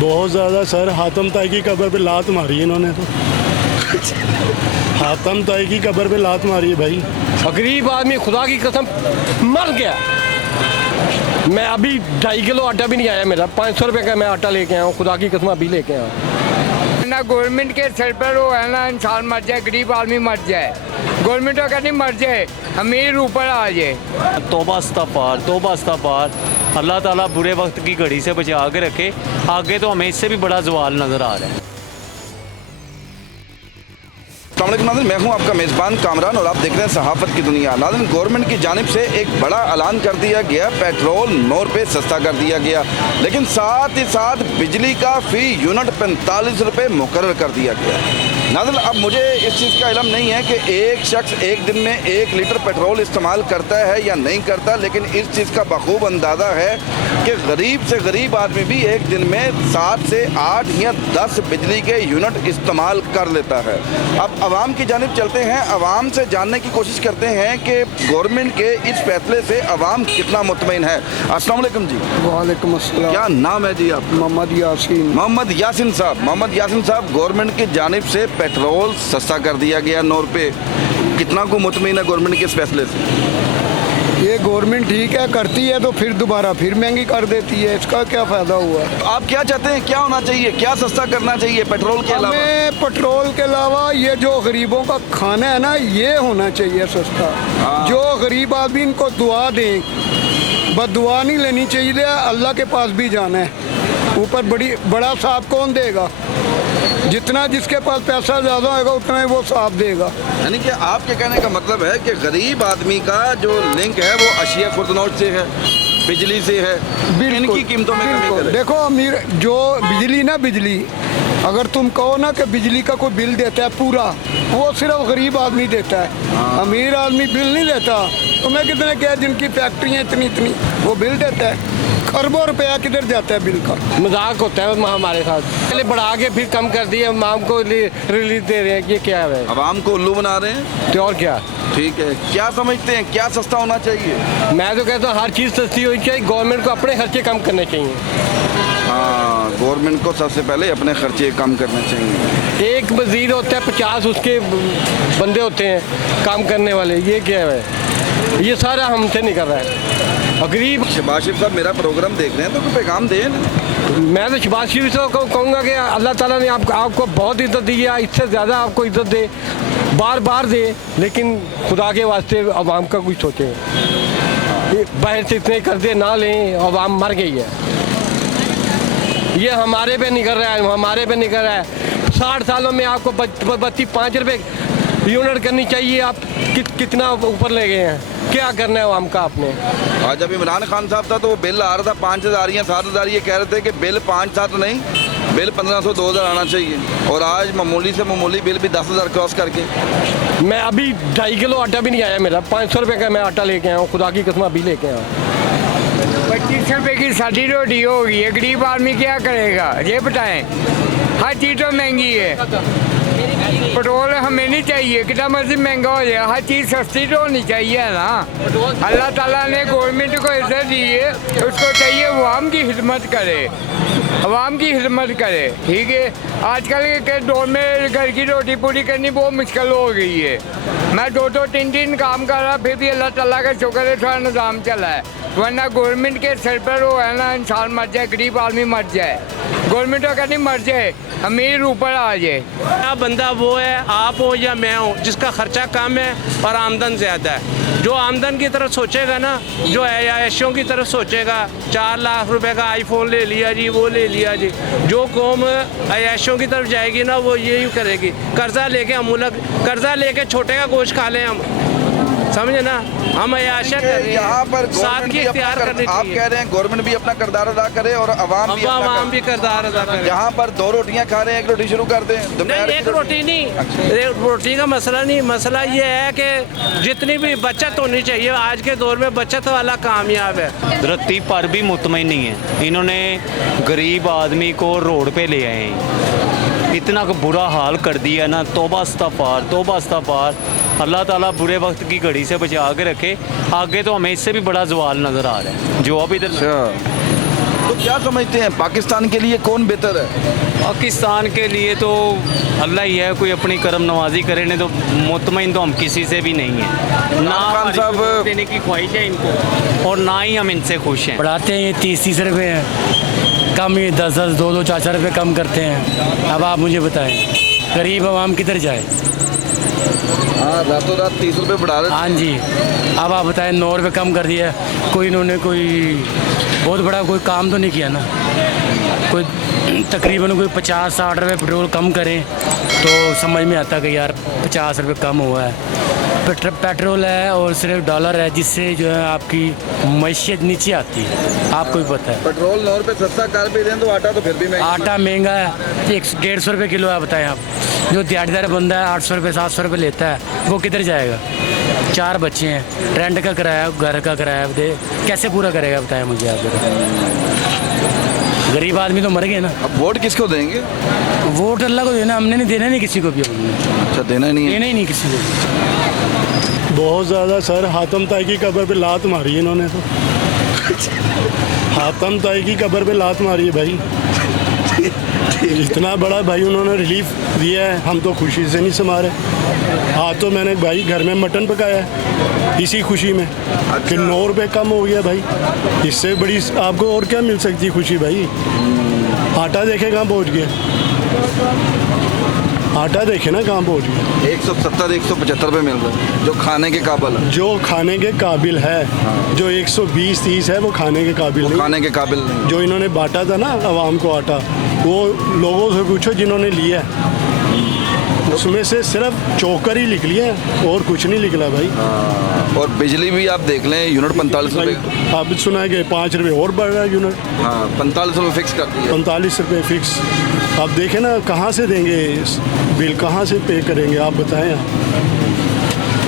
बहुत ज़्यादा सर। हातम ताई की कब्र पे लात मारी है इन्होंने तो। हातम ताई की कब्र पे लात मारी है भाई। गरीब आदमी खुदा की कसम मर गया। मैं अभी 2.5 किलो आटा भी नहीं आया मेरा, 500 रुपये का मैं आटा लेके आया हूँ, खुदा की कसम अभी लेके आया हूँ। ना गवर्नमेंट के सर पर वो है ना, इंसान मर जाए, गरीब आदमी मर जाए, गवर्नमेंट का नहीं मर जाए, अमीर ऊपर आ जाए। तौबा इस्तग़फ़ार, तौबा इस्तग़फ़ार। अल्लाह ताला बुरे वक्त की घड़ी से बचा के रखे। आगे तो हमें इससे भी बड़ा ज़वाल नज़र आ रहा है। नाज़रीन, मैं हूं आपका मेज़बान कामरान और आप देख रहे हैं सहाफ़त की दुनिया। नाज़रीन, गवर्नमेंट की जानिब से एक बड़ा ऐलान कर दिया गया, पेट्रोल 9 रुपये सस्ता कर दिया गया, लेकिन साथ ही साथ बिजली का फ़ी यूनिट 45 रुपये मुकर्रर कर दिया गया। नाज़रीन, अब मुझे इस चीज़ का इल्म नहीं है कि एक शख्स एक दिन में 1 लीटर पेट्रोल इस्तेमाल करता है या नहीं करता, लेकिन इस चीज़ का बखूब अंदाज़ा है कि गरीब से गरीब आदमी भी एक दिन में 7 से 8 या 10 बिजली के यूनिट इस्तेमाल कर लेता है। अब आवाम की जानिब चलते हैं, आवाम से जानने की कोशिश करते हैं कि गवर्नमेंट के इस फैसले से आवाम कितना मुतमईन है। अस्सलाम वालेकुम जी। वालेकुम अस्सलाम। क्या नाम है जी आप? मोहम्मद यासीन। मोहम्मद यासीन साहब। मोहम्मद यासीन साहब, गवर्नमेंट की जानिब से पेट्रोल सस्ता कर दिया गया 9 रुपये, कितना को मुतमईन है गवर्नमेंट के इस फैसले से? ये गवर्नमेंट ठीक है, करती है तो फिर दोबारा फिर महंगी कर देती है, इसका क्या फ़ायदा हुआ? आप क्या चाहते हैं, क्या होना चाहिए, क्या सस्ता करना चाहिए पेट्रोल के अलावा? हमें पेट्रोल के अलावा ये जो गरीबों का खाना है ना, ये होना चाहिए सस्ता। जो गरीब आदमी इनको दुआ दें, बस दुआ नहीं लेनी चाहिए, अल्लाह के पास भी जाना है। ऊपर बड़ा साहब कौन देगा? जितना जिसके पास पैसा ज़्यादा होगा उतना ही वो साफ देगा। यानी कि आपके कहने का मतलब है कि गरीब आदमी का जो लिंक है वो अशिया खुर्दनोश से है, बिजली से है, इनकी कीमतों में कमी करे। देखो अमीर जो बिजली अगर तुम कहो ना कि बिजली का कोई बिल देता है पूरा, वो सिर्फ गरीब आदमी देता है, अमीर आदमी बिल नहीं देता। तुम्हें कितने क्या जिनकी फैक्ट्रियाँ इतनी वो बिल देता है, खरबों रुपया किधर जाता है बिल का? मजाक होता है हमारे साथ, पहले बढ़ा के फिर कम कर दिए, आवाम को रिलीफ दे रहे हैं, ये क्या है? आवाम को उल्लू बना रहे हैं तो और क्या? ठीक है, क्या समझते हैं, क्या सस्ता होना चाहिए? मैं तो कहता हूँ हर चीज़ सस्ती होनी चाहिए, गवर्नमेंट को अपने खर्चे कम करने चाहिए। हाँ, गवर्नमेंट को सबसे पहले अपने खर्चे कम करने चाहिए। एक वजीर होता है, 50 उसके बंदे होते हैं काम करने वाले, ये क्या है? ये सारा हमसे नहीं कर रहा है। गरीब शहबाज शरीफ साहब मेरा प्रोग्राम देख रहे हैं तो कोई पैगाम दें। मैं तो शहबाज शरीफ साहब को कहूँगा कि अल्लाह ताला ने आपको बहुत इज्जत दी है, इससे ज़्यादा आपको इज्जत दे, बार बार दे, लेकिन खुदा के वास्ते अवाम का कुछ सोचें। बाहर से इतने कर्जे ना लें, अवाम मर गई है। ये हमारे पे नहीं कर रहा है, हमारे पे नहीं कर रहा है। 60 सालों में आपको 5 रुपये यूनिट करनी चाहिए, आप कितना ऊपर ले गए हैं? क्या करना है आवाम का आपने? आज जब इमरान खान साहब था तो वो बिल आ रहा था 5,000 या 7,000, ये कह रहे थे कि बिल 5-7 नहीं, बिल 1500 2,000 आना चाहिए, और आज मामूली से मामूली बिल भी 10,000 क्रॉस करके। मैं अभी 2.5 किलो आटा भी नहीं आया मेरा, 500 रुपये का मैं आटा लेके आया हूँ, खुदा की कसम अभी लेके आया हूँ। 25 रुपये की सादी रोटी होगी, गरीब आदमी क्या करेगा ये बताएं? हर चीज़ तो महंगी है, पेट्रोल हमें नहीं चाहिए, कितना मर्जी महंगा हो जाए, हर चीज़ सस्ती तो होनी चाहिए ना। अल्लाह ताला ने गवर्नमेंट को इज्जत दी है, उसको चाहिए अवाम की खिदमत करे, अवाम की खिदमत करे, ठीक है। आजकल के दौर में घर की रोटी पूरी करनी बहुत मुश्किल हो गई है। मैं 2-2 3-3 काम कर रहा, फिर भी अल्लाह ताला का शुक्र है थोड़ा निज़ाम चला है, वरना गवर्नमेंट के सर पर वो है ना, इंसान मर जाए, गरीब आदमी मर जाए, गवर्नमेंट का नहीं मर जाए, अमीर ऊपर आ जाए। बंदा वो है, आप हो या मैं हूँ, जिसका खर्चा कम है और आमदन ज़्यादा है। जो आमदन की तरफ सोचेगा ना, जो ऐशों की तरफ सोचेगा, 4 लाख रुपए का आईफोन ले लिया जी, वो ले लिया जी, जो कौम ऐशों की तरफ जाएगी ना वो यही करेगी। कर्जा लेके हम कर्जा लेके छोटे का गोश्त खा लें हम, समझे ना, हम आशा कर रहे हैं यहाँ पर सादगी इख्तियार करनी आप चाहिए। कह रहे हैं गवर्नमेंट भी अपना किरदार अदा करे और अवाम भी किरदार अदा करे। यहाँ पर 2 रोटियाँ खा रहे हैं, 1 रोटी शुरू कर दें। नहीं, 1 रोटी नहीं, एक रोटी का मसला नहीं, मसला ये है कि जितनी भी बचत होनी चाहिए, आज के दौर में बचत वाला कामयाब है। रत्ती पर भी मुतमईन नहीं है, इन्होंने गरीब आदमी को रोड पे ले आए हैं, इतना बुरा हाल कर दिया ना। तौबा इस्तग़फ़ार, तौबा इस्तग़फ़ार। अल्लाह ताला बुरे वक्त की घड़ी से बचा के रखे। आगे तो हमें इससे भी बड़ा ज़वाल नज़र आ रहा है जो अब इधर। तो क्या समझते हैं पाकिस्तान के लिए कौन बेहतर है? पाकिस्तान के लिए तो अल्लाह ही है, कोई अपनी करम नवाजी करे, नहीं तो मुतमईन तो हम किसी से भी नहीं है ना। खान साहब हमारी देने की ख्वाहिश है इनको और ना ही हम इनसे खुश हैं। बढ़ाते हैं ये 30-30 रुपये हैं, कम ये 10-10, 2-2, 4-4 रुपये कम करते हैं। अब आप मुझे बताएं गरीब आवाम किधर जाए? हाँ, रातों रात 30 रुपये बढ़ा रहे हाँ जी, अब आप बताएं 9 रुपये कम कर दिया। कोई इन्होंने कोई बहुत बड़ा कोई काम तो नहीं किया ना। कोई तकरीबन कोई 50-60 रुपये पेट्रोल कम करें तो समझ में आता कि यार 50 रुपये कम हुआ है। पेट्रोल है और सिर्फ डॉलर है, जिससे जो है आपकी मैशियत नीचे आती है, आपको भी पता है। पेट्रोल 9 रुपये सस्ता कर भी दें तो आटा तो फिर भी महंगा। आटा महंगा है, 150 रुपये किलो है। बताएं आप, जो दिहाड़ीदार बंदा है 800 रुपये 700 रुपये लेता है, वो किधर जाएगा? 4 बच्चे हैं, रेंट का किराया, घर का किराया दे, कैसे पूरा करेगा बताएं मुझे आप। गरीब आदमी तो मर गए ना। अब वोट किसको देंगे? वोट अल्लाह को देना, हमने नहीं देना नहीं किसी को भी, अच्छा, देना ही नहीं है। देना ही नहीं किसी को भी। बहुत ज़्यादा सर, हातम ताई की कब्र पे लात मारी है इन्होंने तो। हातम ताई की कब्र पे लात मारी है भाई। इतना बड़ा भाई उन्होंने रिलीफ दिया है, हम तो खुशी से नहीं समा रहे। आज तो मैंने भाई घर में मटन पकाया है इसी खुशी में कि 9 रुपये कम हो गया भाई। इससे बड़ी आपको और क्या मिल सकती है खुशी भाई? आटा देखे कहाँ पहुँच गया, आटा देखे ना कहाँ पहुँच गया। 170-175 रुपये मिल रहा है जो खाने के काबिल है। जो खाने के काबिल है, जो 120-30 है वो खाने के काबिल नहीं। खाने के काबिल नहीं। जो इन्होंने बांटा था ना आवाम को आटा, वो लोगों से पूछो जिन्होंने लिया है, उसमें से सिर्फ चोकर ही निकली है और कुछ नहीं निकला भाई। और बिजली भी आप देख लें, यूनिट 45 रुपये। आप सुना है कि 5 रुपये और बढ़ रहा है यूनिट। हाँ, 45 रुपये फिक्स कर दिया। 45 रुपये फिक्स। आप देखें ना, कहाँ से देंगे बिल, कहाँ से पे करेंगे आप बताएं आप।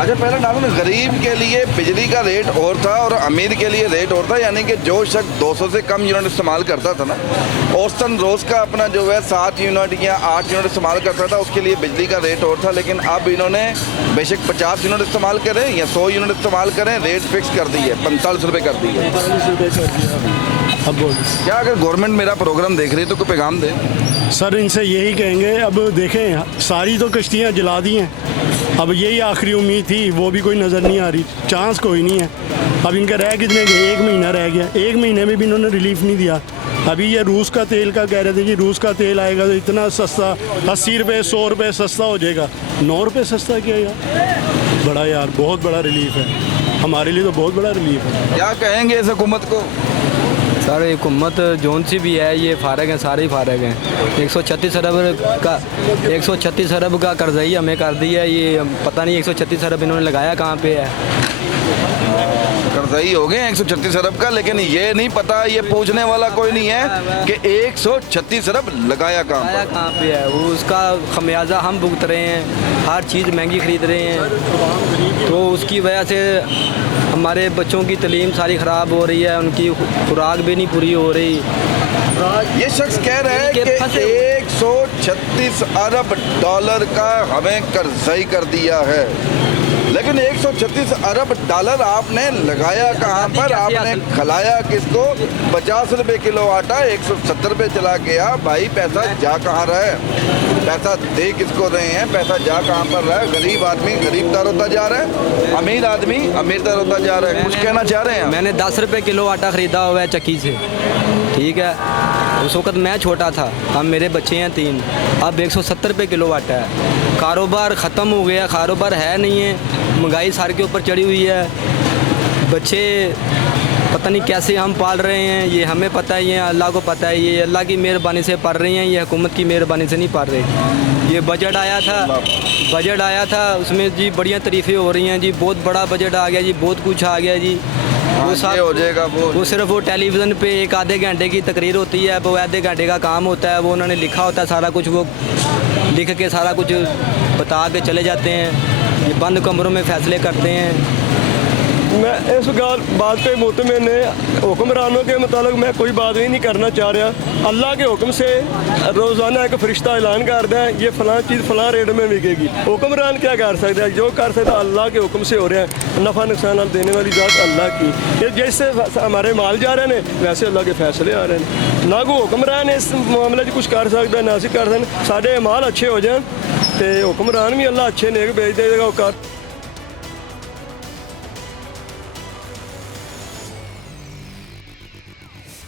अच्छा, पहले नाज़रीन, गरीब के लिए बिजली का रेट और था और अमीर के लिए रेट और था, यानी कि जो शख्स 200 से कम यूनिट इस्तेमाल करता था ना, औसतन रोज़ का अपना जो है 7 यूनिट या 8 यूनिट इस्तेमाल करता था, उसके लिए बिजली का रेट और था। लेकिन अब इन्होंने बेशक 50 यूनिट इस्तेमाल करें या 100 यूनिट इस्तेमाल करें, रेट फिक्स कर दी है, 45 रुपये कर दी है। 45 रुपये कर दिया। अब बोल क्या अगर गवर्नमेंट मेरा प्रोग्राम देख रही है तो कोई पैगाम दे? सर, इनसे यही कहेंगे, अब देखें सारी तो कश्तियाँ जला दी हैं, अब यही आखिरी उम्मीद थी, वो भी कोई नज़र नहीं आ रही, चांस कोई नहीं है। अब इनका रह कितने गए? 1 महीना रह गया, 1 महीने में भी इन्होंने रिलीफ नहीं दिया। अभी ये रूस का तेल का कह रहे थे कि रूस का तेल आएगा तो इतना सस्ता, 80 रुपये 100 रुपये सस्ता हो जाएगा। 9 रुपये सस्ता किया यार, बड़ा यार, बहुत बड़ा रिलीफ है हमारे लिए, तो बहुत बड़ा रिलीफ है। क्या कहेंगे इस हुकूमत को? सर हुकूमत जौन सी भी है ये फारग हैं, सारे ही फारग हैं। 136 अरब का कर्ज़ई हमें कर दिया, ये पता नहीं 136 अरब इन्होंने लगाया कहाँ पे है। कर्ज़ई हो गए 136 अरब का, लेकिन ये नहीं पता, ये पूछने वाला कोई नहीं है कि 136 अरब लगाया कहाँ पे है। वो उसका खमियाजा हम भुगत रहे हैं, हर चीज़ महंगी ख़रीद रहे हैं, तो उसकी वजह से हमारे बच्चों की तालीम सारी ख़राब हो रही है, उनकी खुराक भी नहीं पूरी हो रही। ये शख्स कह रहे हैं कि 136 अरब डॉलर का हमें कर्ज़ई कर दिया है, लेकिन 136 अरब डॉलर आपने लगाया कहाँ पर? आपने खिलाया किसको? 50 रुपये किलो आटा 170 रुपये चला गया भाई। पैसा जा कहाँ रहा है? पैसा दे किसको रहे हैं? पैसा जा कहाँ पर रहा है? गरीब आदमी गरीबदार होता जा रहा है, अमीर आदमी अमीरदार होता जा रहा है। कुछ कहना चाह रहे हैं? मैंने 10 रुपये किलो आटा ख़रीदा हुआ है चक्की से, ठीक है। उस वक़्त मैं छोटा था, अब मेरे बच्चे हैं 3, अब 170 रुपये किलो आटा है। कारोबार ख़त्म हो गया, कारोबार है नहीं है, महंगाई सार के ऊपर चढ़ी हुई है। बच्चे पता नहीं कैसे हम पाल रहे हैं, ये हमें पता है, ये अल्लाह को पता है। ये अल्लाह की मेहरबानी से पढ़ रही हैं, ये हुकूमत की मेहरबानी से नहीं पढ़ रही। ये बजट आया था उसमें जी बढ़िया तारीफ़ें हो रही हैं जी, बहुत बड़ा बजट आ गया जी, बहुत कुछ आ गया जी। वो सब हो जाएगा। वो सिर्फ वो टेलीविज़न पे 1 आधे घंटे की तकरीर होती है, वो आधे घंटे का काम होता है, वो उन्होंने लिखा होता है सारा कुछ, वो लिख के सारा कुछ बता के चले जाते हैं। ये बंद कमरों में फ़ैसले करते हैं। मैं इस बात पे मुतमिन है, हुक्मरानों के मुताबिक मैं कोई बात ही नहीं करना चाह रहा। अल्लाह के हुक्म से रोज़ाना एक फरिश्ता ऐलान करता है ये फ़लाँ चीज़ फ़लाँ रेट में बिकेगी। हुक्मरान क्या कर सकता है? जो कर सकता है अल्लाह के हुक्म से हो रहा है। नफ़ा नुकसान देने वाली ज़ात अल्लाह की। ये जैसे हमारे माल जा रहे हैं वैसे अल्लाह के फैसले आ रहे हैं। ना कोई हुक्मरान इस मामले च कुछ कर सकता है ना असी कर सकते। साढ़े माल अच्छे हो जाए तो हुक्मरान भी अल्लाह अच्छे नेक भेज देगा।